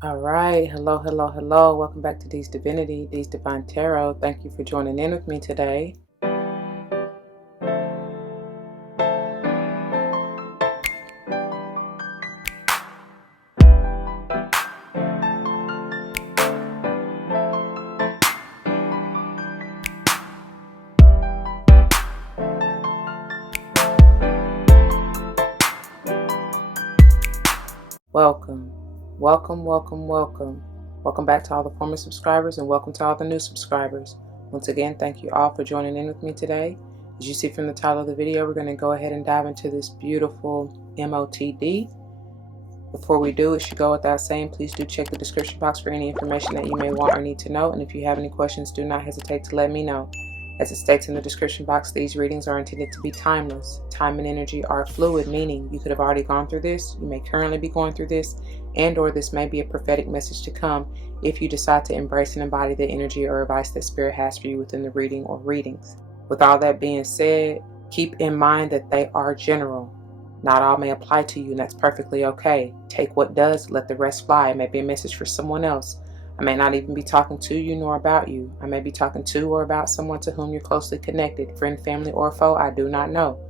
All right. Hello, hello, hello. Welcome back to D's Divinity, D's Divine Tarot. Thank you for joining in with me today. Welcome, welcome, welcome, welcome. Welcome back to all the former subscribers and welcome to all the new subscribers. Once again, thank you all for joining in with me today. As you see from the title of the video, we're going to go ahead and dive into this beautiful MOTD. Before we do, it should go without saying, please do check the description box for any information that you may want or need to know. And if you have any questions, do not hesitate to let me know. As it states in the description box, these readings are intended to be timeless. Time and energy are fluid, meaning you could have already gone through this, you may currently be going through this, and or this may be a prophetic message to come if you decide to embrace and embody the energy or advice that Spirit has for you within the reading or readings. With all that being said, keep in mind that they are general. Not all may apply to you, and that's perfectly okay. Take what does, let the rest fly. It may be a message for someone else. I may not even be talking to you nor about you. I may be talking to or about someone to whom you're closely connected, friend, family, or foe. I do not know.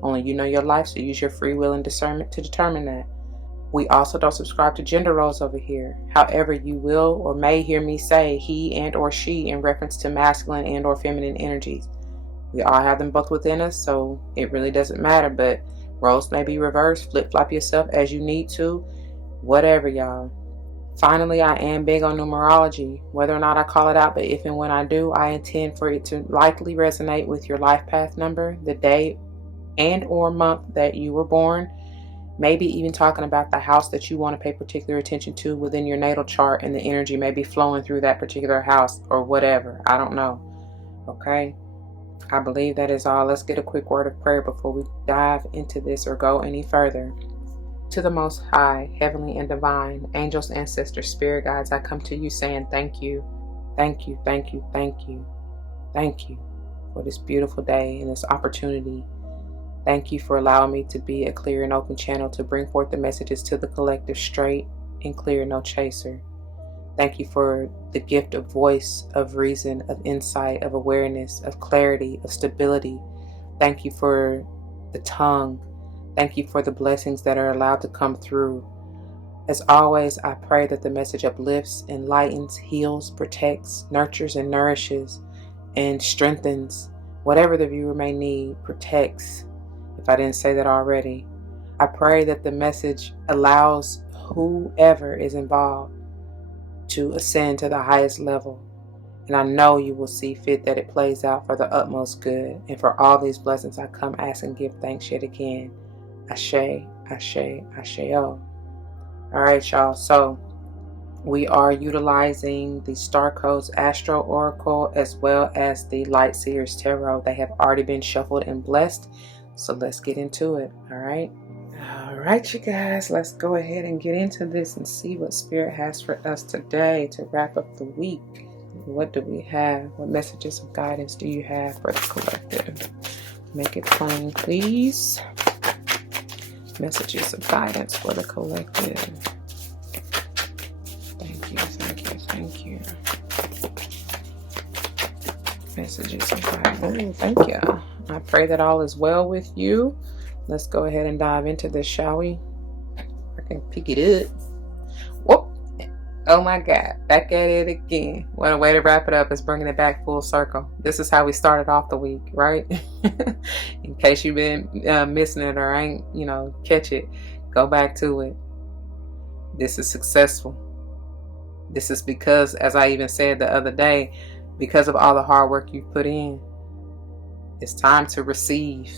Only you know your life, so use your free will and discernment to determine that. We also don't subscribe to gender roles over here. However, you will or may hear me say he and or she in reference to masculine and or feminine energies. We all have them both within us, so it really doesn't matter, but roles may be reversed. Flip-flop yourself as you need to. Whatever, y'all. Finally, I am big on numerology. Whether or not I call it out, but if and when I do, I intend for it to likely resonate with your life path number, the day and or month that you were born. Maybe even talking about the house that you want to pay particular attention to within your natal chart, and the energy may be flowing through that particular house or whatever. I don't know. Okay? I believe that is all. Let's get a quick word of prayer before we dive into this or go any further. To the Most High, Heavenly and Divine, angels, ancestors, spirit guides, I come to you saying thank you, thank you, thank you, thank you, thank you for this beautiful day and this opportunity. Thank you for allowing me to be a clear and open channel to bring forth the messages to the collective straight and clear, no chaser. Thank you for the gift of voice, of reason, of insight, of awareness, of clarity, of stability. Thank you for the tongue. Thank you for the blessings that are allowed to come through. As always, I pray that the message uplifts, enlightens, heals, protects, nurtures, and nourishes, and strengthens whatever the viewer may need, protects, if I didn't say that already. I pray that the message allows whoever is involved to ascend to the highest level. And I know you will see fit that it plays out for the utmost good. And for all these blessings, I come, ask, and give thanks yet again. Ashe, Ashe, Asheo. All right, y'all. So we are utilizing the Starcodes Astro Oracle as well as the Light SEER'S Tarot. They have already been shuffled and blessed. So let's get into it. All right. All right, you guys. Let's go ahead and get into this and see what Spirit has for us today to wrap up the week. What do we have? What messages of guidance do you have for the collective? Make it plain, please. Messages of guidance for the collective. Thank you, thank you, thank you. Messages of guidance. Thank you. I pray that all is well with you. Let's go ahead and dive into this, shall we? I can pick it up. Whoop. Oh my God. Back at it again. What a way to wrap it up is bringing it back full circle. This is how we started off the week, right? In case you've been missing it or ain't, catch it. Go back to it. This is successful. This is because, as I even said the other day, because of all the hard work you've put in, it's time to receive.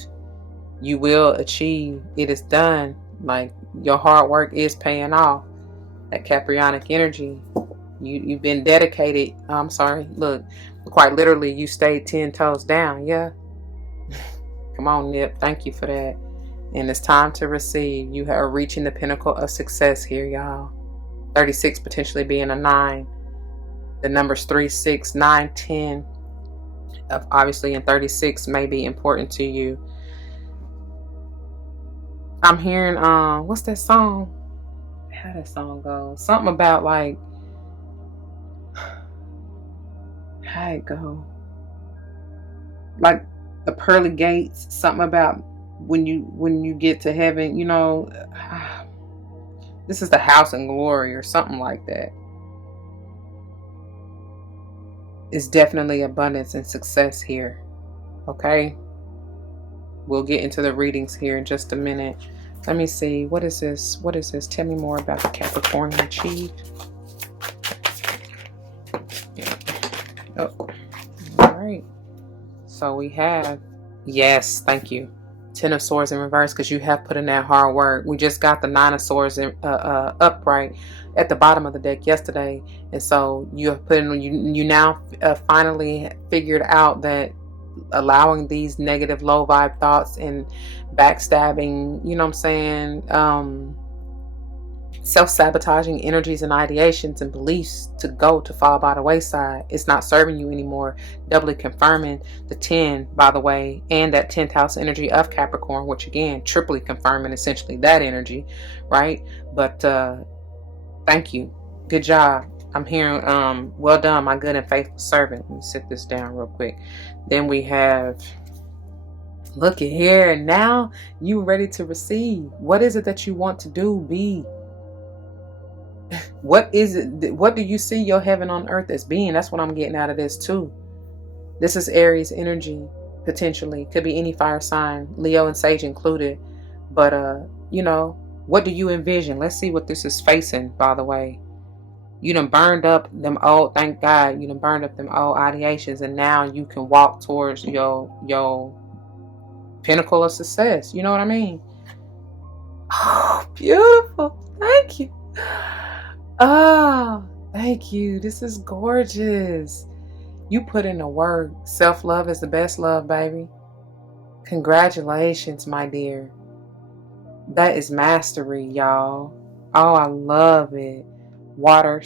You will achieve. It is done. Like, your hard work is paying off. That Caprionic energy, you've been dedicated. I'm sorry, look, quite literally, you stayed 10 toes down. Yeah. Come on, Nip. Thank you for that. And it's time to receive. You are reaching the pinnacle of success here, y'all. 36 potentially being a 9. The numbers 3, 6, 9, 10. Obviously, in 36 may be important to you. I'm hearing, what's that song? how that song goes. Something about like, how it go? Like the pearly gates. Something about when you get to heaven. You know, this is the house in glory or something like that. It's definitely abundance and success here. Okay. We'll get into the readings here in just a minute. Let me see. What is this? What is this? Tell me more about the Capricorn chief. Oh, all right. So we have, yes, thank you. 10 of Swords in reverse, because you have put in that hard work. We just got the 9 of Swords in, upright at the bottom of the deck yesterday, and so you have put in. You now finally figured out that allowing these negative, low vibe thoughts and backstabbing, you know what I'm saying, self-sabotaging energies and ideations and beliefs to fall by the wayside. It's not serving you anymore. Doubly confirming the 10, by the way, and that 10th house energy of Capricorn, which again triply confirming essentially that energy, right? But thank you, good job. I'm hearing well done, my good and faithful servant. Let me sit this down real quick. Then we have, look at here, and now you ready to receive. What is it that you want to do? Be. What is it? What do you see your heaven on earth as being? That's what I'm getting out of this too. This is Aries energy, potentially. Could be any fire sign, Leo and Sage included. But you know, what do you envision? Let's see what this is facing, by the way. You done burned up them old, thank God, you done burned up them old ideations, and now you can walk towards your pinnacle of success. You know what I mean? Oh, beautiful. Thank you. Oh, thank you. This is gorgeous. You put in the work. Self-love is the best love, baby. Congratulations, my dear. That is mastery, y'all. Oh, I love it. Water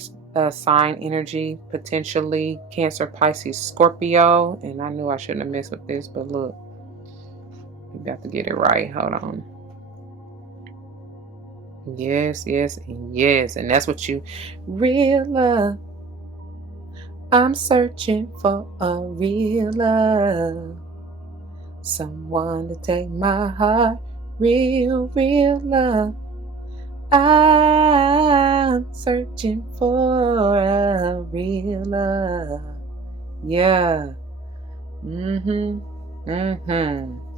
sign energy, potentially Cancer, Pisces, Scorpio. And I knew I shouldn't have messed with this, but look. We got to get it right. Hold on. Yes, yes, and yes. And that's what you, real love. I'm searching for a real love. Someone to take my heart. Real, real love. I'm searching for a real love. Yeah.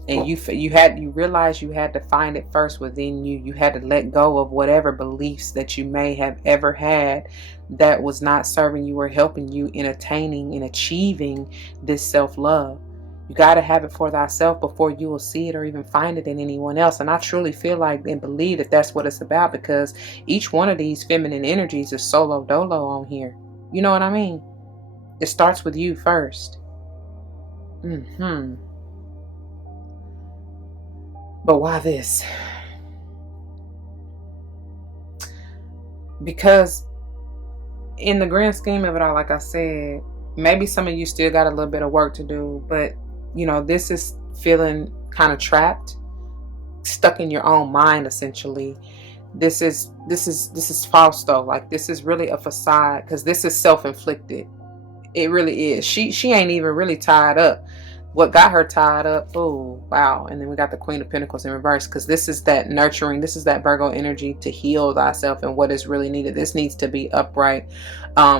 And you realized you had to find it first within you. You had to let go of whatever beliefs that you may have ever had that was not serving you or helping you in attaining and achieving this self-love. You got to have it for thyself before you will see it or even find it in anyone else. And I truly feel like and believe that that's what it's about, because each one of these feminine energies is solo dolo on here. You know what I mean? It starts with you first. But why this? Because in the grand scheme of it all, like I said, maybe some of you still got a little bit of work to do, but you know, this is feeling kind of trapped, stuck in your own mind, essentially. This is false though. Like, this is really a facade, because this is self-inflicted. It really is. She ain't even really tied up. What got her tied up? Oh, wow. And then we got the Queen of Pentacles in reverse, because this is that nurturing. This is that Virgo energy to heal thyself and what is really needed. This needs to be upright.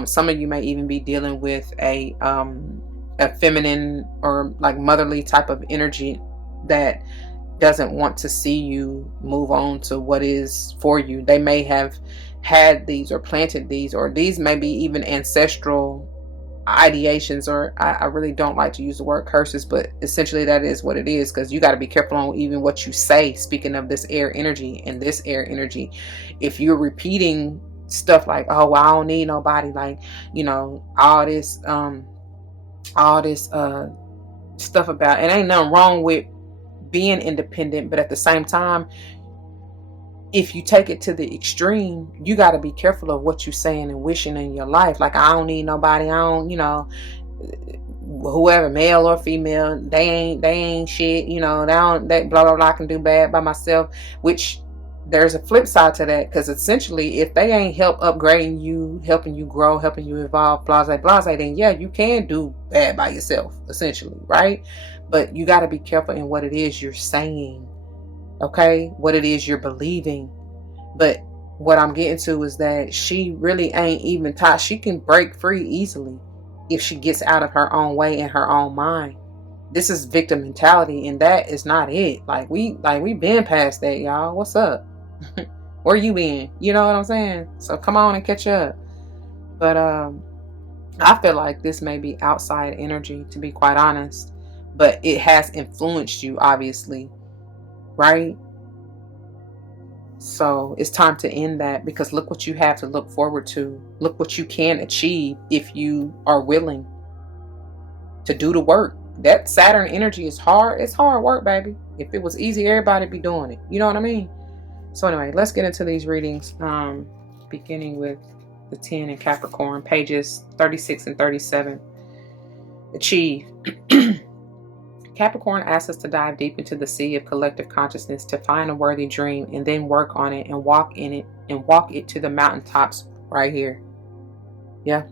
Some of you may even be dealing with a feminine or like motherly type of energy that doesn't want to see you move on to what is for you. They may have had these or planted these, or these may be even ancestral ideations, or I really don't like to use the word curses, but essentially that is what it is, because you got to be careful on even what you say. Speaking of this air energy and this air energy, if you're repeating stuff like, oh, well, I don't need nobody, like, you know, all this stuff about it, ain't nothing wrong with being independent, but at the same time, if you take it to the extreme, you got to be careful of what you're saying and wishing in your life. Like, I don't need nobody. I don't, you know, whoever, male or female, they ain't shit. You know, they blah blah blah. I can do bad by myself. Which there's a flip side to that, because essentially if they ain't upgrading you, helping you grow, helping you evolve, blase, then yeah, you can do bad by yourself, essentially, right? But you got to be careful in what it is you're saying, okay? What it is you're believing. But what I'm getting to is that she really ain't even taught. She can break free easily if she gets out of her own way in her own mind. This is victim mentality, and that is not it. Like we been past that, y'all. What's up? Where you been? You know what I'm saying? So come on and catch up. But I feel like this may be outside energy, to be quite honest. But it has influenced you, obviously, right? So it's time to end that, because look what you have to look forward to. Look what you can achieve if you are willing to do the work. That Saturn energy is hard. It's hard work, baby. If it was easy, everybody be doing it. You know what I mean? So anyway, let's get into these readings, beginning with the 10 in Capricorn, pages 36 and 37. Achieve. Capricorn asks us to dive deep into the sea of collective consciousness to find a worthy dream, and then work on it and walk it to the mountaintops right here. Yeah.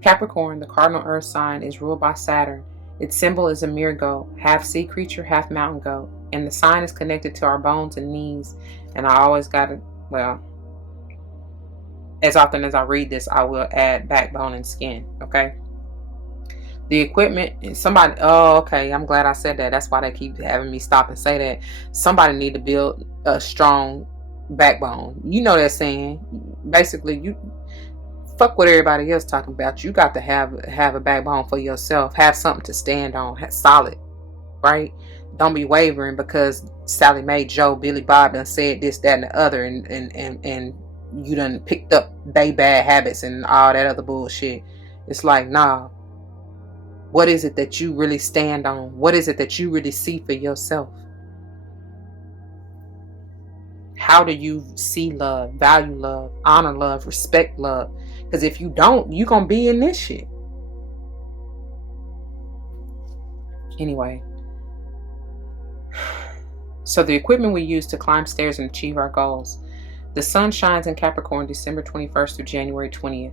Capricorn, the cardinal earth sign, is ruled by Saturn. Its symbol is a mere goat, half sea creature, half mountain goat, and the sign is connected to our bones and knees. And I always gotta, well, as often as I read this, I will add backbone and skin, okay? The equipment, and somebody, oh, okay, I'm glad I said that. That's why they keep having me stop and say that. Somebody need to build a strong backbone. You know that saying. Basically, you fuck what everybody else talking about. You got to have a backbone for yourself. Have something to stand on. Solid, right? Don't be wavering because Sally Mae, Joe, Billy Bob done said this, that, and the other, and you done picked up they bad habits and all that other bullshit. It's like, nah. What is it that you really stand on? What is it that you really see for yourself? How do you see love, value love, honor love, respect love? Because if you don't, you're going to be in this shit. Anyway. So the equipment we use to climb stairs and achieve our goals. The sun shines in Capricorn December 21st through January 20th.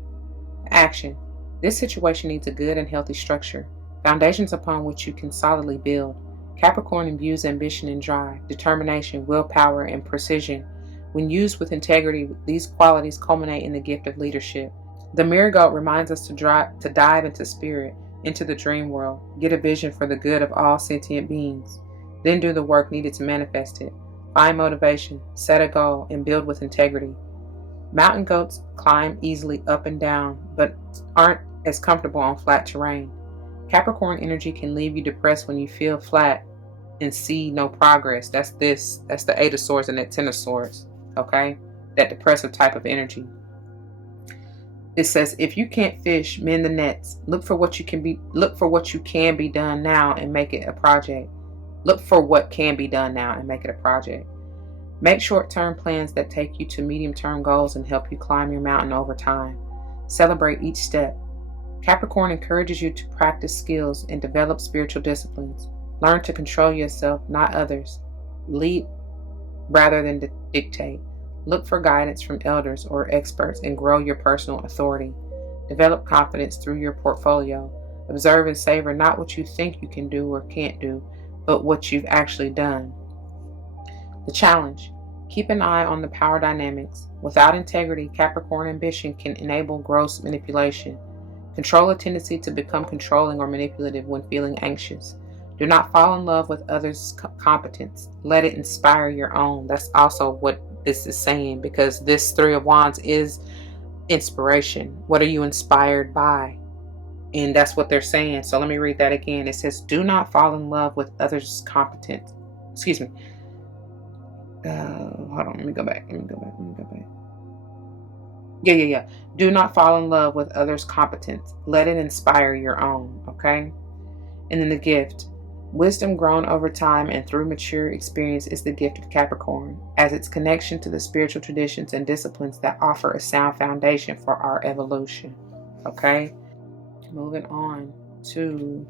Action. This situation needs a good and healthy structure, foundations upon which you can solidly build. Capricorn imbues ambition and drive, determination, willpower, and precision. When used with integrity, these qualities culminate in the gift of leadership. The mirror goat reminds us to dive into spirit, into the dream world, get a vision for the good of all sentient beings, then do the work needed to manifest it. Find motivation, set a goal, and build with integrity. Mountain goats climb easily up and down, but aren't as comfortable on flat terrain. Capricorn energy can leave you depressed when you feel flat and see no progress. That's the 8 of Swords and that 10 of Swords. Okay? That depressive type of energy. It says, if you can't fish, mend the nets. Look for what you can be done now and make it a project. Look for what can be done now and make it a project. Make short-term plans that take you to medium-term goals and help you climb your mountain over time. Celebrate each step. Capricorn encourages you to practice skills and develop spiritual disciplines. Learn to control yourself, not others. Lead rather than dictate. Look for guidance from elders or experts and grow your personal authority. Develop confidence through your portfolio. Observe and savor not what you think you can do or can't do, but what you've actually done. The challenge. Keep an eye on the power dynamics. Without integrity, Capricorn ambition can enable gross manipulation. Control a tendency to become controlling or manipulative when feeling anxious. Do not fall in love with others' competence. Let it inspire your own. That's also what this is saying, because this 3 of Wands is inspiration. What are you inspired by? And that's what they're saying. So let me read that again. It says, do not fall in love with others' competence. Excuse me. Hold on, let me go back. Yeah. Do not fall in love with others' competence. Let it inspire your own, okay? And then the gift. Wisdom grown over time and through mature experience is the gift of Capricorn, as its connection to the spiritual traditions and disciplines that offer a sound foundation for our evolution, okay? Moving on to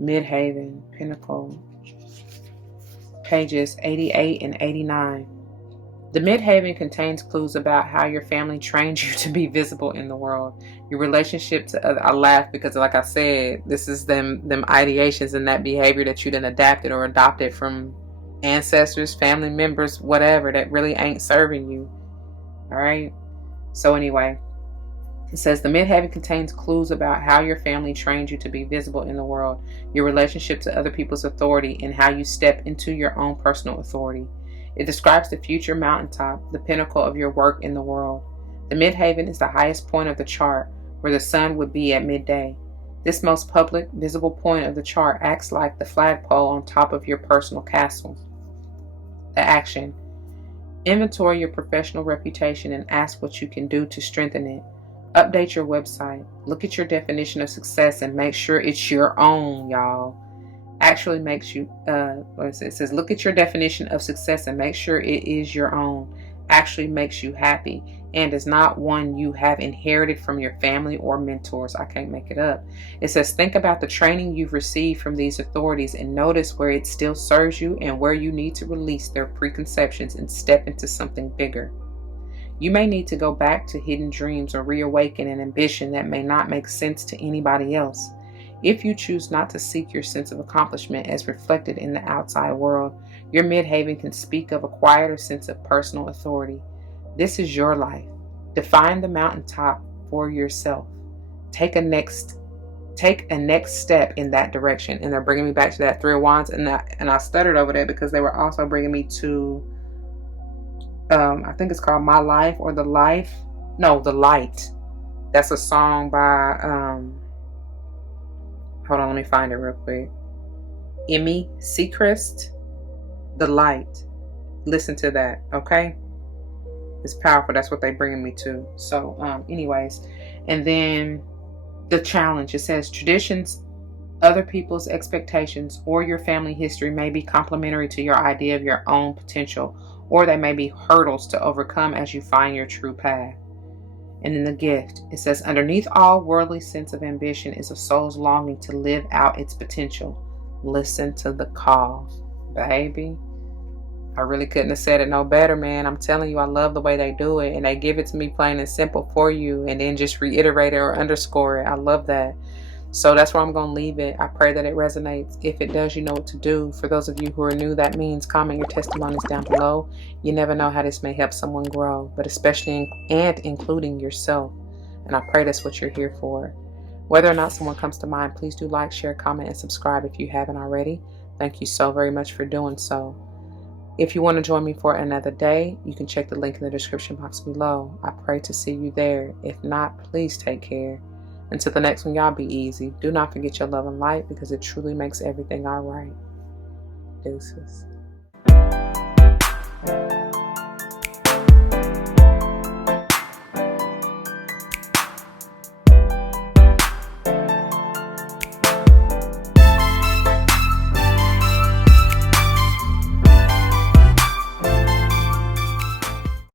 Midhaven, pages 88 and 89. The midhaven contains clues about how your family trained you to be visible in the world. Your relationship to other, I laugh because, like I said, this is them ideations and that behavior that you then adapted or adopted from ancestors, family members, whatever, that really ain't serving you. All right. So anyway, it says the midhaven contains clues about how your family trained you to be visible in the world, your relationship to other people's authority, and how you step into your own personal authority. It describes the future mountaintop, the pinnacle of your work in the world. The midhaven is the highest point of the chart, where the sun would be at midday. This most public, visible point of the chart acts like the flagpole on top of your personal castle. The action. Inventory your professional reputation and ask what you can do to strengthen it. Update your website. Look at your definition of success and make sure it's your own, y'all. Actually makes you, it says, look at your definition of success and make sure it is your own. Actually makes you happy and is not one you have inherited from your family or mentors. I can't make it up. It says, think about the training you've received from these authorities and notice where it still serves you and where you need to release their preconceptions and step into something bigger. You may need to go back to hidden dreams or reawaken an ambition that may not make sense to anybody else. If you choose not to seek your sense of accomplishment as reflected in the outside world, your midhaven can speak of a quieter sense of personal authority. This is your life. Define the mountaintop for yourself. Take a next step in that direction. And they're bringing me back to that Three of Wands, and I stuttered over that because they were also bringing me to I think it's called My Life or The Life. No, The Light. That's a song by hold on, let me find it real quick. Emmy Seacrest, The Light. Listen to that, okay? It's powerful. That's what they're bringing me to. So, anyways. And then the challenge. It says traditions, other people's expectations, or your family history may be complementary to your idea of your own potential, or they may be hurdles to overcome as you find your true path. And in the gift, it says, underneath all worldly sense of ambition is a soul's longing to live out its potential. Listen to the call, baby. I really couldn't have said it no better, man. I'm telling you, I love the way they do it. And they give it to me plain and simple for you and then just reiterate it or underscore it. I love that. So that's where I'm going to leave it. I pray that it resonates. If it does, you know what to do. For those of you who are new, that means comment your testimonies down below. You never know how this may help someone grow, but especially and including yourself. And I pray that's what you're here for. Whether or not someone comes to mind, please do like, share, comment, and subscribe if you haven't already. Thank you so very much for doing so. If you want to join me for another day, you can check the link in the description box below. I pray to see you there. If not, please take care. Until the next one, y'all be easy. Do not forget your love and light because it truly makes everything all right. Deuces.